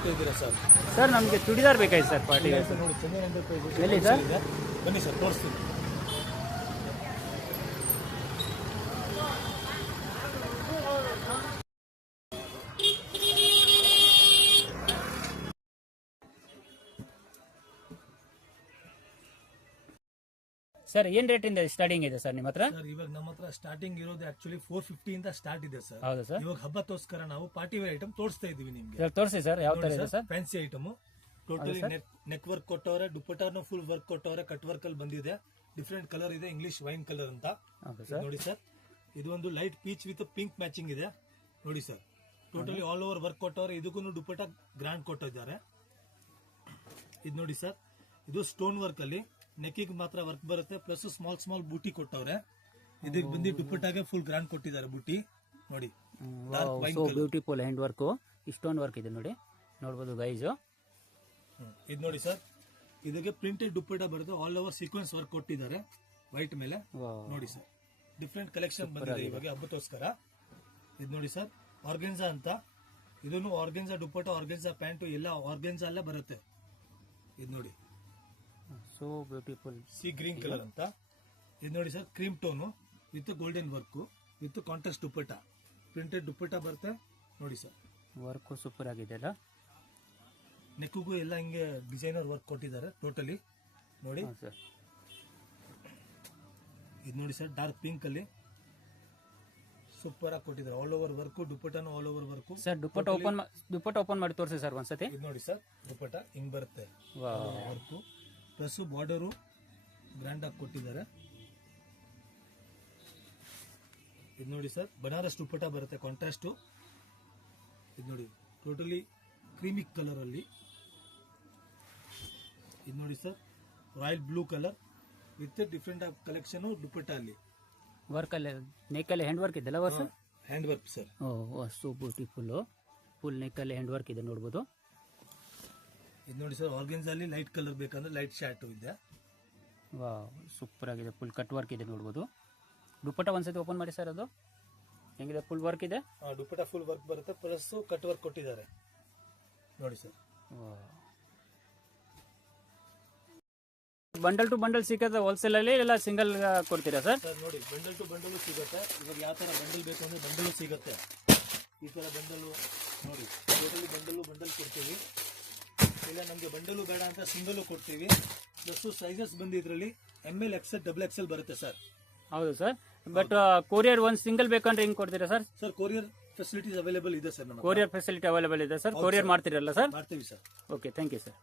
ಹುಡುಕ್ತಾ ಇದ್ದೀರಾ sir? Sir ನಮಗೆ ಚೂಡಿದಾರ್ ಬೇಕಾಯ್ತು ಸರ್ ಪಾರ್ಟಿಗೆ. ನೋಡಿ ಚೆನ್ನೈ ಎಂಟರ್ಪ್ರೈಸಸ್ ಎಲ್ಲಿ ಸರ್? ಬನ್ನಿ ಸರ್ ತೋರಿಸ್ತೀನಿ. ಸರ್ ಏನ್ ರೇಟ್ ಇಂದ ಸ್ಟಾರ್ಟಿಂಗ್ ಇದೆ ಸರ್ ನಿಮ್ಮ ಹತ್ರ? ಸರ್ ಇವಾಗ ನಮ್ಮ ಹತ್ರ ಸ್ಟಾರ್ಟಿಂಗ್ ಇರೋದು ಆಕ್ಚುಲಿ 450 ಇಂದ ಸ್ಟಾರ್ಟ್ ಇದೆ ಸರ್. ಹೌದಾ ಸರ್? ಇವಾಗ ಹಬ್ಬಕ್ಕೋಸ್ಕರ ನಾವು ಪಾರ್ಟಿ ವೇರ್ ಐಟಮ್ ತೋರಿಸ್ತಾ ಇದೀವಿ ನಿಮ್ಗೆ. ಸರ್ ತೋರಿಸಿ ಸರ್, ಯಾವ ತರ ಇದೆ sir? Fancy item totally neck work ಕೊಟ್ಟವ್ರೆ, ದುಪ್ಪಟ್ಟಾನು ಫುಲ್ ವರ್ಕ್ ಕೊಟ್ಟವ್ರೆ, ಕಟ್ ವರ್ಕ್ ಅಲ್ಲಿ ಬಂದಿದೆ. ಡಿಫ್ರೆಂಟ್ ಕಲರ್ ಇದೆ, ಇಂಗ್ಲಿಷ್ ವೈನ್ ಕಲರ್ ಅಂತ. ನೋಡಿ ಸರ್, ಇದು ಒಂದು light peach with pink matching ಇದೆ. ನೋಡಿ sir, totally all over work ಕೊಟ್ಟವ್ರೆ. ಇದಕ್ಕೂ ದುಪ್ಪಟ್ಟ ಗ್ರ್ಯಾಂಡ್ ಕೊಟ್ಟಿದ್ದಾರೆ. ಇದು ನೋಡಿ ಸರ್, ಇದು ಸ್ಟೋನ್ ವರ್ಕ್ ಅಲ್ಲಿ ನೆಕ್ಕಿಗೆ ಮಾತ್ರ ವರ್ಕ್ ಬರುತ್ತೆ, ಪ್ಲಸ್ ಸ್ಮಾಲ್ ಸ್ಮಾಲ್ ಬೂಟಿ ಕೊಟ್ಟವ್ರೆ. ಇದಕ್ಕೆ ಬಂದು ದುಪ್ಪಟ್ಟಾಗೆ ಫುಲ್ ಗ್ರ್ಯಾಂಡ್ ಕೊಟ್ಟಿದ್ದಾರೆ ಬೂಟಿ. ನೋಡಿ beautiful hand work, stone work ಇದೆ ನೋಡಿ, ನೋಡಬಹುದು ಗೈಸ್. ಇದು ನೋಡಿ ಸರ್, ಇದಕ್ಕೆ ಪ್ರಿಂಟೆಡ್ ದುಪ್ಪಟ್ಟ ಬರುತ್ತೆ, ಆಲ್ ಓವರ್ ಸೀಕ್ವೆನ್ಸ್ ವರ್ಕ್ ಕೊಟ್ಟಿದ್ದಾರೆ ವೈಟ್ ಮೇಲೆ. ನೋಡಿ ಸರ್, ಡಿಫ್ರೆಂಟ್ ಕಲೆಕ್ಷನ್ ಬಂದಿದೆ ಇವಾಗ ಹಬ್ಬಕ್ಕೋಸ್ಕರ. ಇದು ನೋಡಿ ಸರ್, ಆರ್ಗೆನ್ಸಾ ಅಂತ. ಇದನ್ನು ಆರ್ಗೆನ್ಸಾ ದುಪ್ಪಟ್ಟ, ಆರ್ಗೆನ್ಸಾ ಪ್ಯಾಂಟು ಎಲ್ಲ ಆರ್ಗೆನ್ಸಾ ಅಲ್ಲೇ ಬರುತ್ತೆ. ಇದು ನೋಡಿ, so beautiful sea green colour ಅಂತ. ಇದು ನೋಡಿ sir, cream tone with golden work with contrast dupatta, printed dupatta ಬರುತ್ತೆ. ನೋಡಿ ಸರ್, ವರ್ಕ್ ಸೂಪರ್ ಆಗಿದೆ ಅಲ್ಲ. ನೆಕ್ಕಿಗೂ ಎಲ್ಲ ಹಿಂಗೆ ಡಿಸೈನರ್ ವರ್ಕ್ ಕೊಟ್ಟಿದ್ದಾರೆ ಟೋಟಲಿ. ನೋಡಿ ಸರ್, ಇದು ನೋಡಿ ಸರ್, ಡಾರ್ಕ್ ಪಿಂಕ್ ಅಲ್ಲಿ ಸೂಪರ್ ಆಗಿ ಕೊಟ್ಟಿದ್ದಾರೆ. ಆಲ್ ಓವರ್ ವರ್ಕ್, ದುಪ್ಪಟ್ಟನು all over work. Sir dupatta open ಮಾಡಿ ತೋರಿಸಿ ಸರ್ ಒಂದ್ಸತಿ. ಇದು ನೋಡಿ ಸರ್, ದುಪ್ಪಟ್ಟ ಹಿಂಗ್ ಬರುತ್ತೆ ವರ್ಕ್, ಪ್ಲಸ್ ಬಾರ್ಡರು ಗ್ರ್ಯಾಂಡ್ ಆಗಿ ಕೊಟ್ಟಿದ್ದಾರೆ. ಇದು ನೋಡಿ ಸರ್, ಬನಾರಸ್ ದುಪ್ಪಟ್ಟ ಬರುತ್ತೆ ಕಾಂಟ್ರಾಸ್ಟ್. ಇದು ನೋಡಿ, ಟೋಟಲಿ ಕ್ರೀಮಿಕ್ ಕಲರ್ ಅಲ್ಲಿ. ಇದು ನೋಡಿ sir, royal blue colour with different of collection dupatta ಅಲ್ಲಿ. ವರ್ಕ್ ಅಲ್ಲಿ ನೆಕ್ ಅಲ್ಲಿ ಹ್ಯಾಂಡ್ ವರ್ಕ್ ಇದೆಲ್ಲ ಸರ್? Hand work sir. So beautiful, full neck ಅಲ್ಲಿ ಹ್ಯಾಂಡ್ ವರ್ಕ್ ಇದೆ ನೋಡಬಹುದು. ಇದು ನೋಡಿ ಸರ್, ಆರ್ಗೆನ್ಸಾ ಅಲ್ಲಿ ಲೈಟ್ ಕಲರ್ ಬೇಕಂದ್ರೆ ಲೈಟ್ ಶಾರ್ಟ್ ಇದೆ. ಸೂಪರ್ ಆಗಿದೆ, ಫುಲ್ ಕಟ್ ವರ್ಕ್ ಇದೆ ನೋಡಬಹುದು. ದುಪ್ಪಟ್ಟ ಒಂದ್ಸತಿ ಓಪನ್ ಮಾಡಿ ಸರ್, ಅದು ಹೆಂಗಿದೆ? ಫುಲ್ ವರ್ಕ್ ಇದೆ, ದುಪ್ಪಟ್ಟ ಫುಲ್ ವರ್ಕ್ ಬರುತ್ತೆ, ಪ್ಲಸ್ ಕಟ್ ವರ್ಕ್ ಕೊಟ್ಟಿದ್ದಾರೆ. ನೋಡಿ ಸರ್, ಬಂಡಲ್ ಟು ಬಂಡಲ್ ಸಿಗುತ್ತೆ ಹೋಲ್ಸೇಲ್ ಅಲ್ಲಿ, ಇಲ್ಲ ಸಿಂಗಲ್ ಕೊಡ್ತೀರಾ ಸರ್? ಸರ್ ನೋಡಿ, ಬಂಡಲ್ ಟು ಬಂಡಲ್ ಸಿಗುತ್ತೆ. ಇವಾಗ ಯಾವ ತರ ಬಂಡಲ್ ಬೇಕು ಅಂದ್ರೆ ಬಂಡಲ್ ಸಿಗುತ್ತೆ. ಈ ತರ ಬಂಡಲ್ ನೋಡಿ, ಟೋಟಲಿ ಬಂಡಲ್ ಕೊಡ್ತೀವಿ. ಇಲ್ಲ ನಮ್ಗೆ ಬಂಡಲು ಬೇಡ ಅಂತ ಸಿಂಗಲ್ ಕೊಡ್ತೀವಿ. ಪ್ಲಸ್ ಸೈಜಸ್ ಬಂದು ಇದರಲ್ಲಿ ML XL XXL ಬರುತ್ತೆ ಸರ್. ಹೌದು ಸರ್, ಬಟ್ ಕೊರಿಯರ್ ಒಂದು ಸಿಂಗಲ್ ಬೇಕಂದ್ರೆ ಹೆಂಗ್ ಕೊಡ್ತೀರಾ sir? Sir courier facilities available ಇದೆ ಸರ್. ನಮ್ಮ ಕೊರಿಯರ್ ಫೆಸಿಲಿಟಿ ಅವೈಲೇಬಲ್ ಇದೆ ಸರ್. ಕೊರಿಯರ್ ಮಾಡ್ತೀರಲ್ಲ ಸರ್? ಮಾಡ್ತೀವಿ sir. Okay, thank you sir.